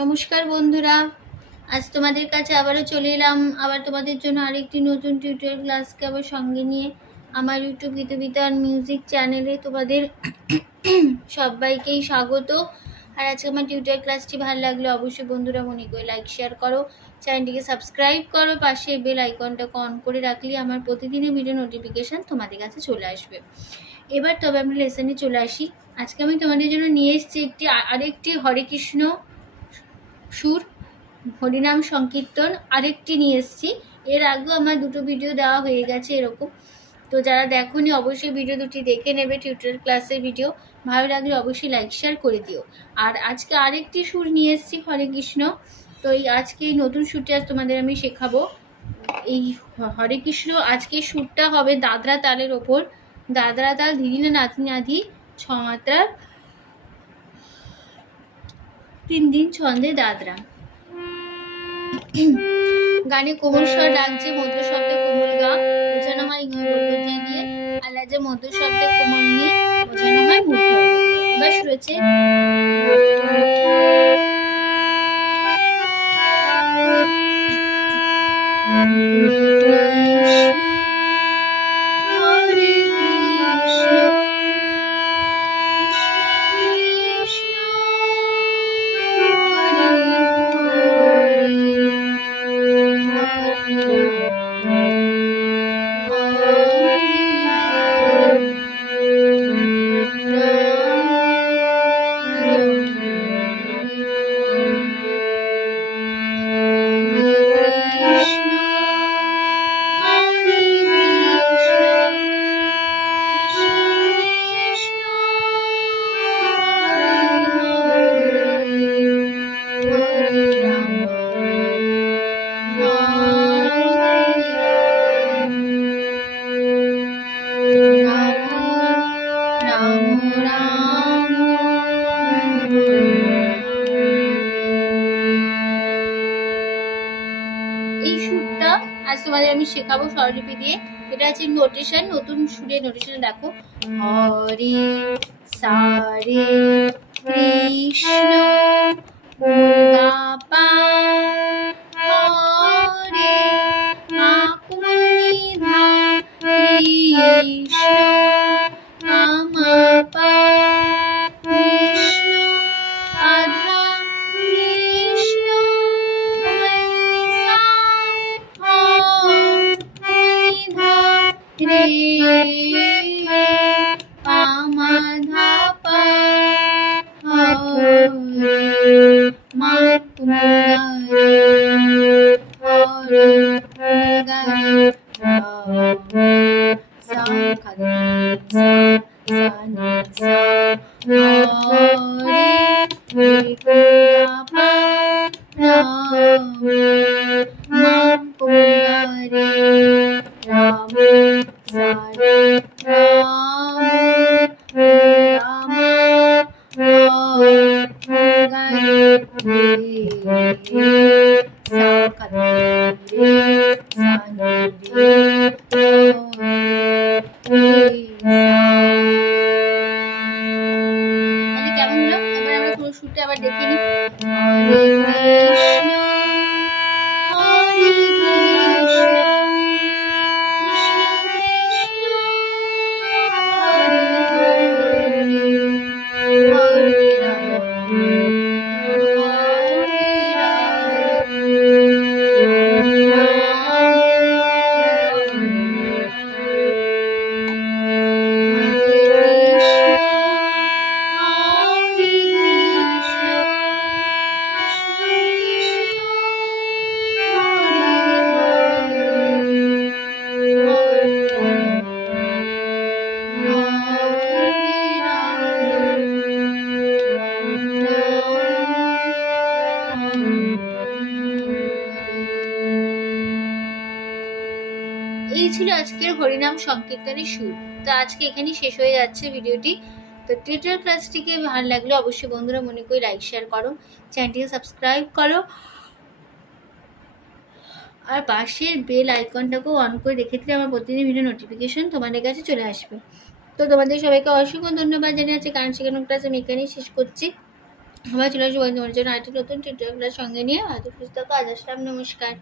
নমস্কার বন্ধুরা, আজ তোমাদের কাছে আবারও চলে এলাম আবার তোমাদের জন্য আরেকটি নতুন টিউটোরিয়াল ক্লাসকে আবার সঙ্গে নিয়ে আমার ইউটিউব গীতবিতান মিউজিক চ্যানেলে তোমাদের সবাইকেই স্বাগত। আর আজকে আমার টিউটোরিয়াল ক্লাসটি ভালো লাগলে অবশ্যই বন্ধুরা মনে করে লাইক শেয়ার করো, চ্যানেলটিকে সাবস্ক্রাইব করো, পাশে বেল আইকনটাকে অন করে রাখলে আমার প্রতিদিনের ভিডিও নোটিফিকেশান তোমাদের কাছে চলে আসবে। এবার তবে আমরা লেসনে চলে আসি। আজকে আমি তোমাদের জন্য নিয়ে এসেছি আরেকটি হরে কৃষ্ণ সুর হরিনাম সংকীর্তন আরেকটি নিয়ে এসেছি। এর আগেও আমার দুটো ভিডিও দেওয়া হয়ে গেছে এরকম, তো যারা দেখোনি অবশ্যই ভিডিও দুটি দেখে নেবে। টিউটোরিয়াল ক্লাসের ভিডিও ভালো লাগলে অবশ্যই লাইক শেয়ার করে দিও। আর আজকে আরেকটি সুর নিয়ে এসেছি হরে কৃষ্ণ। তো আজকে এই নতুন সুরটি আজ তোমাদের আমি শেখাবো। এই হরে কৃষ্ণ আজকে সুরটা হবে দাদরা তালের ওপর। দাদরা তাল ধীরে নাতি নাধি ছ মাত্রার 3 দিন ছন্দে দাদরা। গানে কোমল স্বর রাগছে, মধ্য শব্দে কোমল গা বোঝানো হয় গর্বজা দিয়ে, আর রাজ্যে মধ্য শব্দে কোমল নিয়ে বোঝানো হয় মূর্ধ। এবার শুনেছে এই সুরটা আজ তোমাদের আমি শেখাবো স্বরলিপি দিয়ে। এটা হচ্ছে নোটেশন, নতুন সুরের নোটেশন। দেখো, হরে সারে কৃষ্ণ পা হরে আকুনিধা কৃষ্ণ আমা কৃষ্ণ আধা কৃষ্ণ রে পামাধা পা মা তুমগারে হরে গারে সা খাদা সা নি সা হরে পা মা তুমগারে রাম সারে রাম রাম গারে সা খাদা রে সা নি রে কেমন হলো? এবার আমরা পুরো সুরটা আবার দেখে নিই। হরে কৃষ্ণ হরে কৃষ্ণ এই ছিল আজকের হরিনাম সংকীর্তনের সুর। তো আজকে এখানেই শেষ হয়ে যাচ্ছে ভিডিওটি। তো টিউটোরিয়াল ক্লাসটিকে ভালো লাগলে অবশ্যই বন্ধুরা মনে করে লাইক শেয়ার করো, চ্যানেলটিকে সাবস্ক্রাইব করো, আর পাশের বেল আইকনটাকেও অন করে রেখে দিলে আমার প্রতিদিন ভিডিও নোটিফিকেশন তোমাদের কাছে চলে আসবে। তো তোমাদের সবাইকে অসংখ্য ধন্যবাদ জানিয়ে আছে গান শেখানোর ক্লাস আমি এখানেই শেষ করছি। আবার চলে আসবো তোমার জন্য আরেকটি নতুন টিউটোরিয়াল সঙ্গে নিয়ে। হয়তো সুস্থ থাকো, আজ আসলাম, নমস্কার।